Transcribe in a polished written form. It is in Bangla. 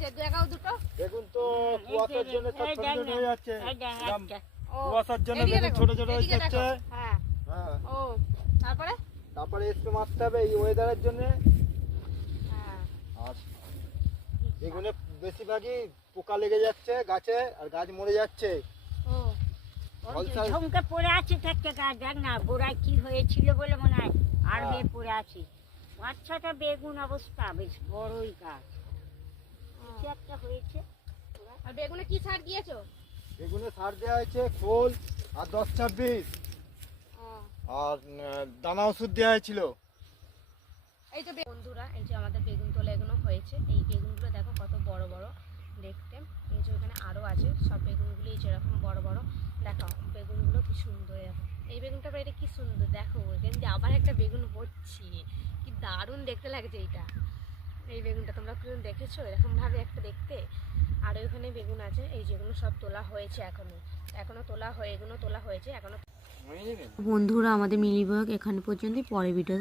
হয়েছে দেখাও দুটো বেগুন তো কুয়াশার জন্য সব ছোট ছোট হয়ে যাচ্ছে ও কুয়াশার জন্য এদিকে বেগুন দেখো, ছোট ছোট হয়ে এদিকে যাচ্ছে। দেখো। হ্যাঁ হ্যাঁ ও তারপরে তারপরে স্প্রে মারতে হবে এই ওয়েদারের জন্য। হ্যাঁ আর বেগুনে বেশিরভাগই পোকা লেগে যাচ্ছে গাছে আর গাছ মরে যাচ্ছে। ও ফলসার- ঝমকে পড়ে আছে একটা গাছ, দেখ না গোড়ায় কি হয়েছিল বলে মনে হয় আর হ্যাঁ। হয়ে পড়ে আছে। 5-6টা বেগুন অবস্থা, বেশ বড়ই গাছ। কিছু একটা হয়েছে। আর বেগুনে কি সার দিয়েছো? বেগুনে সার দেওয়া হয়েছে খোল আর 10-26 ও আর দানা ওষুধ দেওয়া হয়েছিল। এই তো বন্ধুরা, এই যে আমাদের বেগুন তোলা এগুলো হয়েছে। এই বেগুনগুলো দেখো কত বড় বড় দেখতে। এই যে ওখানে আরও আছে, সব বেগুনগুলোই যেরকম বড় বড়। দেখো বেগুনগুলো কি সুন্দর, দেখো এই বেগুনটা এটা কি সুন্দর, দেখো এখান দিয়ে আবার একটা বেগুন হচ্ছে, কি দারুণ দেখতে লাগছে এইটা। এই বেগুনটা তোমরা কোন দেখেছো এরকমভাবে একটা দেখতে? আর ওইখানে বেগুন আছে, এই যেগুলো সব তোলা হয়েছে, এখনো তোলা হয়ে এগুলো তোলা হয়েছে এখনো। বন্ধুরা আমাদের মিলিবাগ এখানে পর্যন্ত, পরে ভিডিও